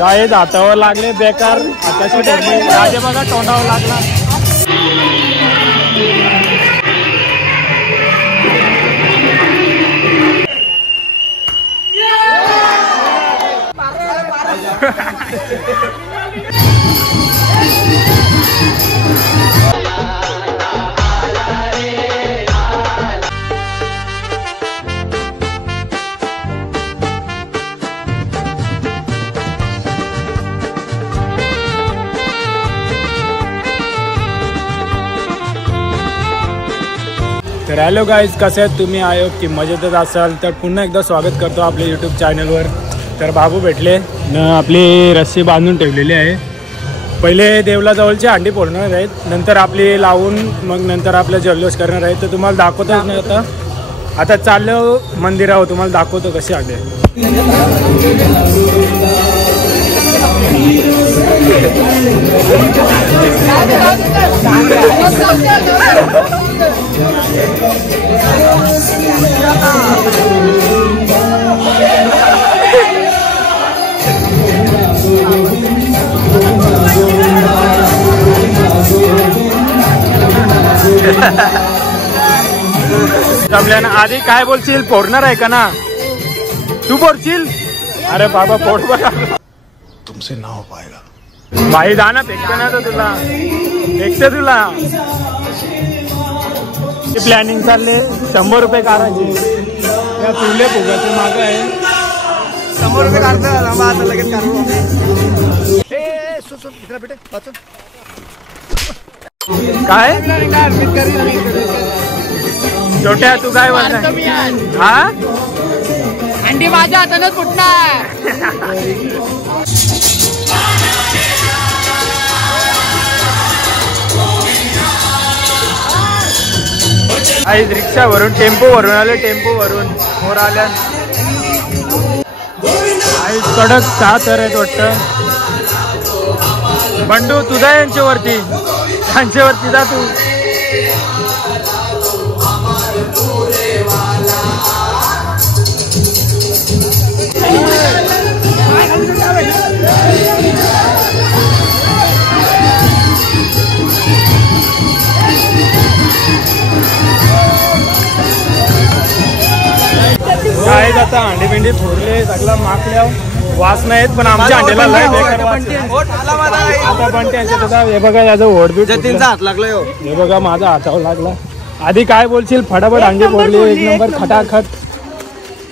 काय हातावर लागले बेकार हाताची राजे बघा तोंडावर लागला. तर हॅलो गाईज, कसे आहेत तुम्ही? आयो की मजेतच असाल तर पुन्हा एकदा स्वागत करतो आपल्या यूट्यूब चॅनलवर. तर बाबू भेटले न आपली रस्सी बांधून ठेवलेली आहे. पहिले देवलाजवळची अंडी फोडणार आहेत, नंतर आपली लावून मग नंतर आपलं जल्लोष करणार आहे. तर तुम्हाला दाखवतोच नाही आता चाललो मंदिरावर, तुम्हाला दाखवतो कसे अंडे. जमल्यानं आधी काय बोलशील? फोडणार आहे का ना तू? फोडशील? अरे बाबा फोड बघा, तुमसे ना हो पाएगा भाई. जाना फेकते ना तर तुला फेकते तुला. प्लॅनिंग चालले 100 रुपये काढायचे. या पिवले फुगाचे माग आहे 100 रुपये काढतो आता लगेच काढू. काय छोट्या तू काय बोलणार? हा अंडी माझ्या हातानच फुटणार. आज रिक्षा वरून टेम्पो वरून आले, टेम्पो वरून मोर आल्या. आज कडक 6 तर आहेत वाटतं. बंडू तुझा यांच्यावरती जा तू. काय आता अंडे बिंडी फोडले सगळं माकल्या. वास नाहीत पण आमच्या अंड्याला लय बेकार वास. आता बंटी हे बघा याचं ओढबीट हात लागलाय. हे बघा माझा हातावर लागला. आधी काय बोलशील? फटाफट अंडी फोडली, एक नंबर खटाखट.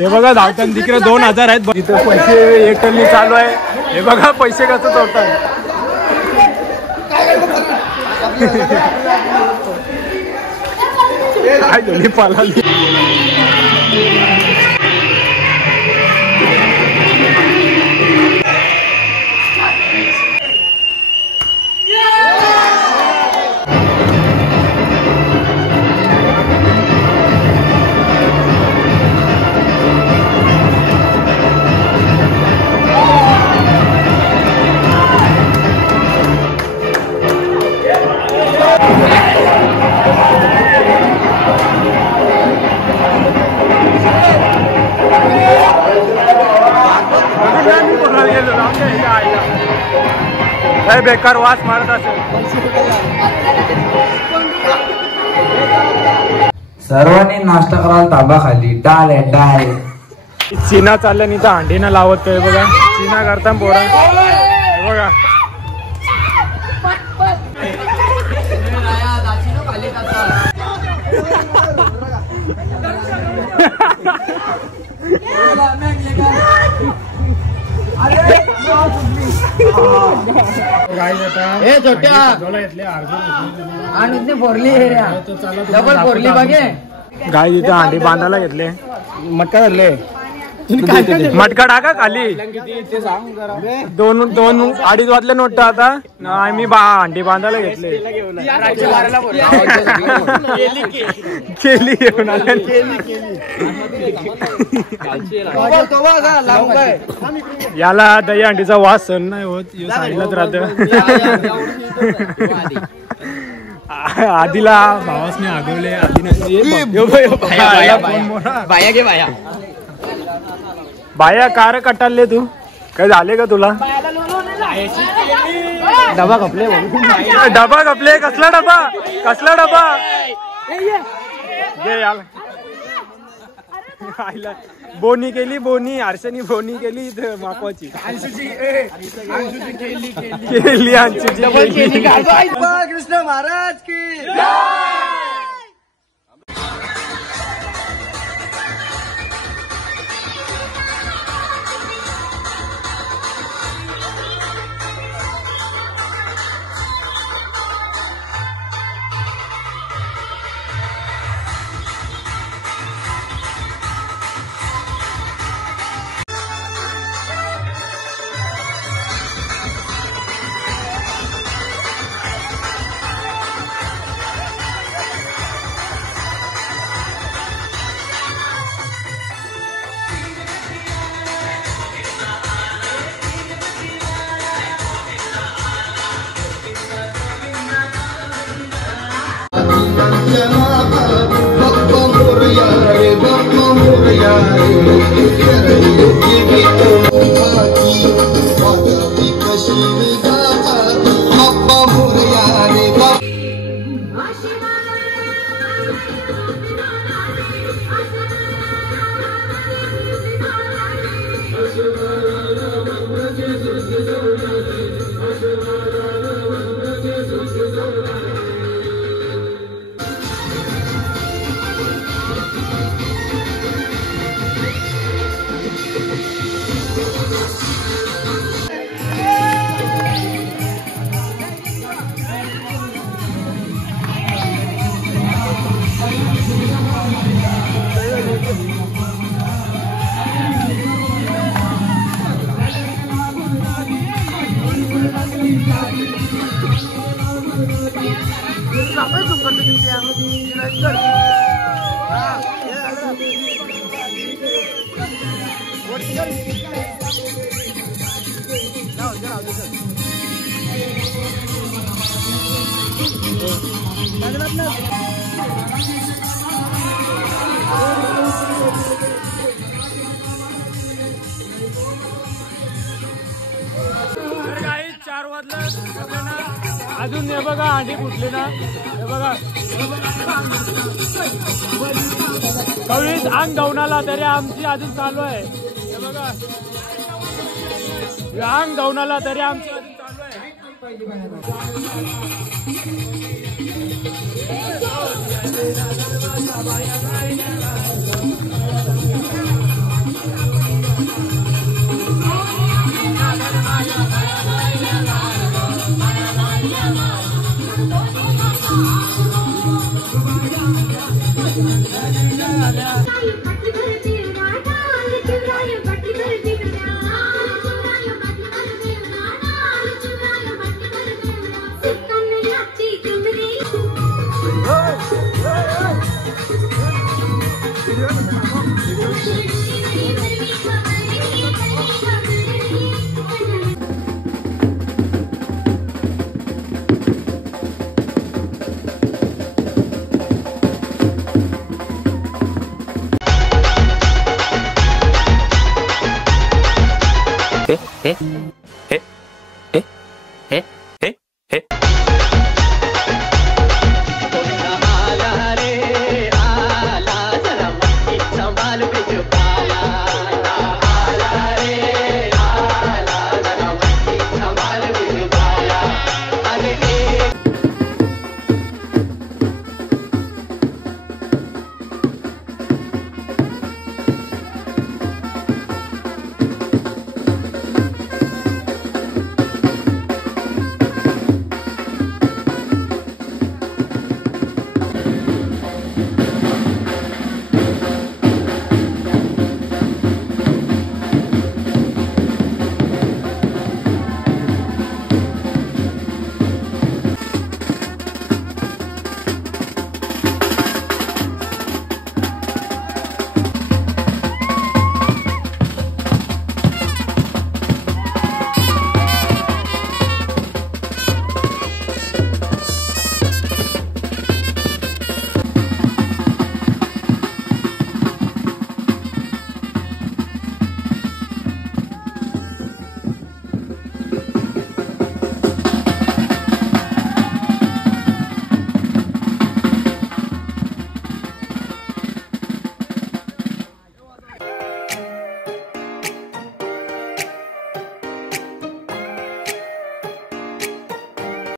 हे बघा धावताना तिकडे 2000 आहेत. इथं पैसे एकटली चालू आहे. हे बघा पैसे कसं तोडतात. काय दोन्ही पालाली. बेकार वास मारत असेल. सर्वांनी नाश्ता करायला ताबा खाली. डाल आहे डाल. चिना चालल्या नाही तर अंडीना लावत आहे बघा. चिना करता पोरा बघा. डबल फोरली बघे. गाय तिथे अंडी बांधायला घेतले. मटका धरले. मटका टाका खाली. 2-2-2.5 वाजले नोट आता. आम्ही अंडी बांधायला घेतले. केली घेऊन आल्या. याला दही अंडीचा वास सहन नाही होत. सांगितलंच राहत. आधीला भावासने आगवले. बाया कार कटाले तू काय झाले का तुला? डबा कपले डबा कपले कसला डबा घे याला आईला बोनी केली आरशानी बोनी केली इथं माकवाची केली अंशूची कृष्ण महाराज की अजून हे बघा अंडी फुटले ना हे बघा कवीस अंग धावून तरी आमची अजून चालू आहे हे बघा अंग धावून तरी आमची अजून चालू Eh?